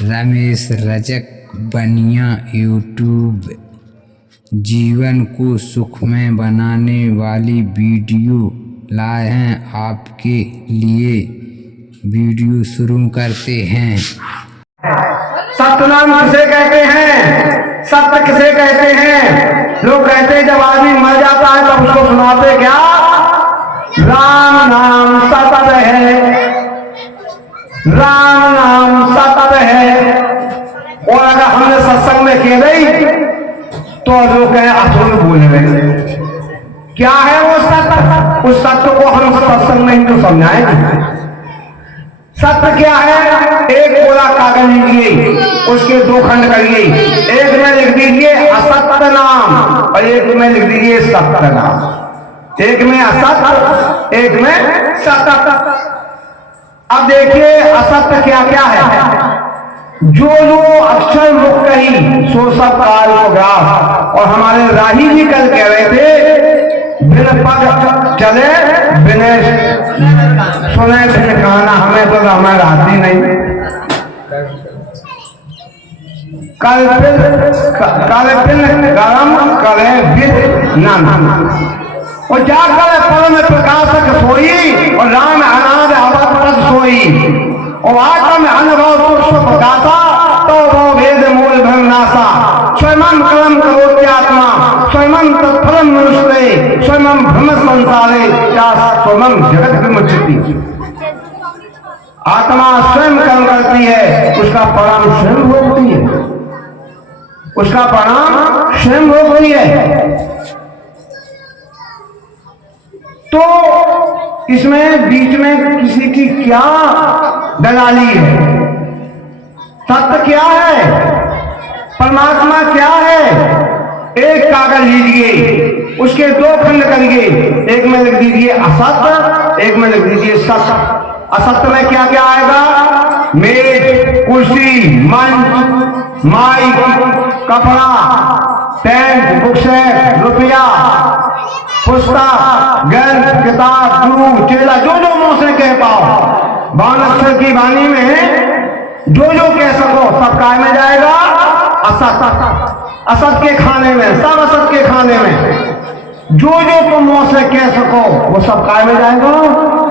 रमेश रजक बनिया यूट्यूब जीवन को सुखमय बनाने वाली वीडियो लाए हैं आपके लिए। वीडियो शुरू करते हैं। सत्यनाम किसे कहते हैं? सत्य किसे कहते हैं? लोग कहते हैं जब आदमी मर जाता है तब उसको सुनाते क्या? राम नाम सत्य है, राम नाम सत्य है। और अगर हमने सत्संग में कह गई तो लोग कहें असुर बोल रहे। क्या है वो सत्य? उस सत्य को हम सत्संग में ही तो समझाएंगे। सत्य क्या है? एक गोला कागज लीजिए, उसके दो खंड करिए, एक में लिख दीजिए असत्य नाम और एक में लिख दीजिए सत्य नाम। एक में असत्य, एक में सत्य। अब देखिए असत्य क्या क्या है। जो अक्षर मुख कही सो सब काल को ग्रास। और हमारे राही जी कल कह रहे थे बिन पग चले बिन सुने बिन गाना। हमें तो हमारा आती नहीं। कल गरम करे विद नाना। और जाकर पल में प्रकाशक सोई और राम अनाद अवत सोई। और आत्म अनुभव सुख प्रकाशा तो वो वेद मूल भ्रमनाशा। स्वयं कर्म करो आत्मा स्वयं तत्फलम मनुष्य स्वयं भ्रम संसारे स्वयं जगत विमुच्यति। आत्मा स्वयं कर्म करती है, उसका परिणाम स्वयं भोगती है, उसका परिणाम स्वयं भोगती है। तो इसमें बीच में किसी की क्या दलाली है? सत्य क्या है? परमात्मा क्या है? एक कागज लीजिए, उसके दो खंड करिए, एक में लिख दीजिए असत्य, एक में लिख दीजिए सत्य। असत्य में क्या क्या आएगा? मेज, कुर्सी, मंच, माइक, कपड़ा, टेंट, बुकसेट, रुपया, पुस्तक, ग्रंथ, किताब, गुरु, चेला, जो जो मुंह से कह पाओ। बावन अक्षर की वाणी में जो जो कह सको सब काय में जाएगा? असत। असत के खाने में, सब असत के खाने में। जो जो तुम मुंह से कह सको वो सब काय में जाएगा?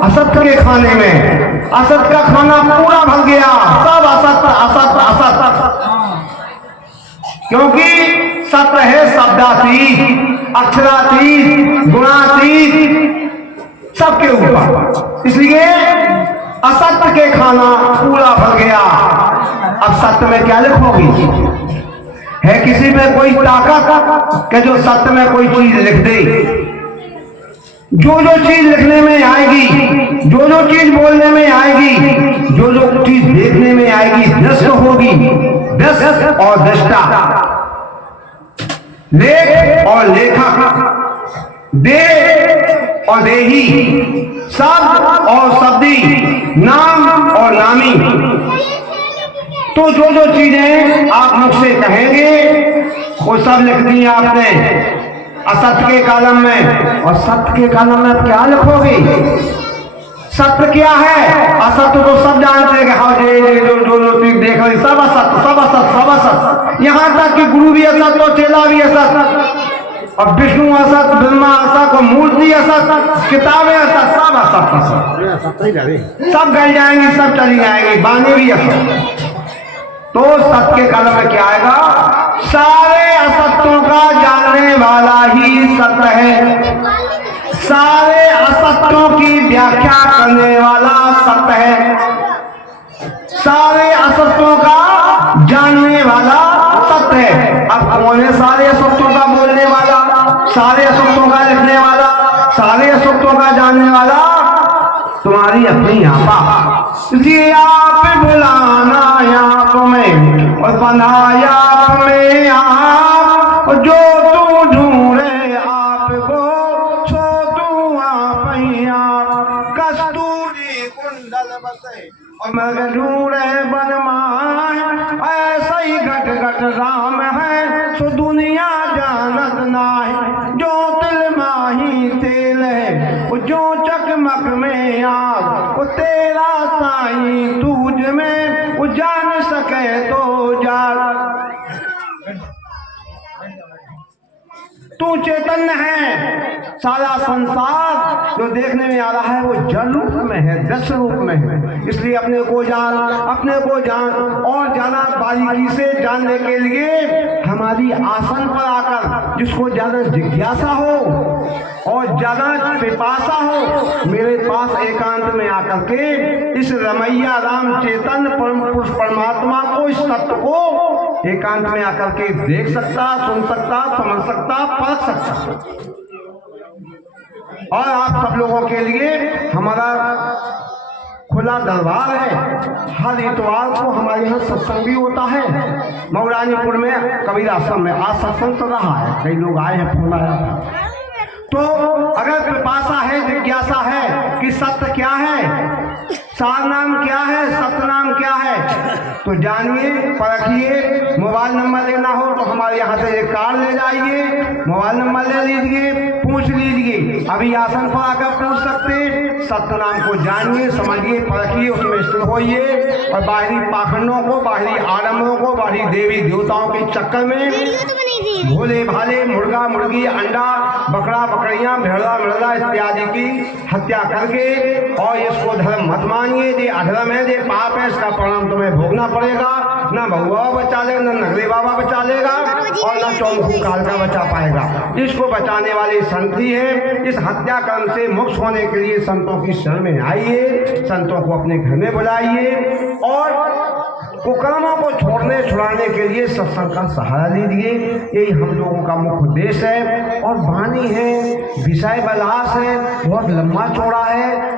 असत के खाने में। असत का खाना पूरा भर गया, सब असत असत असत। क्योंकि सत्य है शब्दातीत, अक्षरातीत, गुणातीत, सबके ऊपर। इसलिए असत्य के खाना पूरा भर गया। अब सत्य में क्या लिखोगी? है किसी में कोई ताकत कि जो सत्य में कोई चीज लिख दे? जो जो चीज लिखने में आएगी, जो जो चीज बोलने में आएगी, जो जो चीज देखने में आएगी, दृश्य होगी। दृश्य और दृष्टा, लेख और लेखक, दे और देही, शब्द और शब्दी, नाम और नामी। तो जो जो चीजें आप मुझसे कहेंगे वो सब लिख दी आपने असत्य के कॉलम में। और सत्य के कॉलम में आप क्या लिखोगे? सत्य क्या है? असत्य तो सब जानते हैं कि हाँ जो चीज देख रही सब असत्य, सब असत्य, सब असत्य। यहाँ तक कि गुरु भी असत्य और चेला भी असत्य, और विष्णु असत, ब्रह्मा असत, और मूर्ति असत, किताबें असत, सब असत। सब गल जाएंगी, सब चली जाएंगी, बानी भी असत। तो सत्य के कलम में क्या आएगा? सारे असत्यों का जानने वाला ही सत्य है। सारे असत्यों की व्याख्या करने वाला सत्य है। सारे असत्यों का जानने वाला सत्य है। अब कौन है सारे असत्यों का बोलने वाला, सारे असत्यों का लिखने वाला, सारे असत्यों का जानने वाला? तुम्हारी अपनी आपा। इसलिए आप बुलाना आप में और बनाया में आप, और जो तू ढूंढे आपको सो तू आप ही आप। कस्तूरी कुंडल बसे और मगर ढूंढे बनमाए, ऐसा ही घट घट राम है सो दुनिया जानत ना है। जो तिल माही तेल है वो जो चकमक में आग, वो तेरा साईं तुझ में वो जान सके तो जान। तू चैतन्य है, सारा संसार जो देखने में आ रहा है वो जल रूप में है, दृश्य रूप में है। इसलिए अपने को जान, अपने को जान, और ज्यादा बारीकी से जानने के लिए हमारी आसन पर आकर, जिसको ज्यादा जिज्ञासा हो और ज्यादा पिपासा हो, मेरे पास एकांत में आकर के इस रमैया राम चेतन परम पुरुष परमात्मा को, इस तत्व को एकांत में आकर के देख सकता, सुन सकता, समझ सकता, परख सकता। और आप सब लोगों के लिए हमारा खुला दरबार है। हर इतवार को हमारे यहाँ सत्संग भी होता है, मऊरानीपुर में कबीर आश्रम में। आज सत्संग चल रहा है, कई लोग आए हैं, फोन आया। तो अगर पिपासा है, जिज्ञासा है कि सत्य क्या है, सार नाम क्या है, सत्य नाम क्या है, तो जानिए, परखिए। मोबाइल नंबर लेना हो तो हमारे यहाँ से एक कार्ड ले जाइए, मोबाइल नंबर ले लीजिए, पूछ लीजिए। अभी आसन पर आकर पूछ सकते। सत्य नाम को जानिए, समझिए, परखिए, उसमें स्थिर होइए। और बाहरी पाखंडों को, बाहरी आडम्बरों को, बाहरी देवी देवताओं के चक्कर में भोले भाले मुर्गा मुर्गी, अंडा बकरा बकरियां, भेड़ा मेढ़ा इत्यादि की हत्या करके, और इसको धर्म मत मानिए। ये अधर्म है, ये पाप है, इसका परिणाम तुम्हें भोगना पड़ेगा। ना बउआ बचा लेगा, ना नगरी बाबा बचा लेगा, और ना चौमुखी काल का बचा पाएगा। इसको बचाने वाले संत ही है। इस हत्या कर्म से मुक्त होने के लिए संतों की शरण में आइए, संतों को अपने घर में बुलाइए, और कुकर्मों को छोड़ने छुड़ाने के लिए सत्संग का सहारा लीजिए। यही हम लोगों का मुख्य उद्देश्य है। और वाणी है, विषय विलास है, बहुत लंबा चौड़ा है।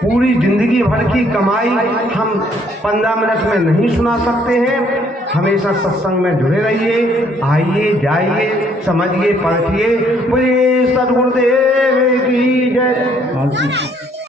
पूरी जिंदगी भर की कमाई हम 15 मिनट में नहीं सुना सकते हैं। हमेशा सत्संग में जुड़े रहिए, आइए जाइए, समझिए, परखिए। बोलिए सद्गुरुदेव की जय।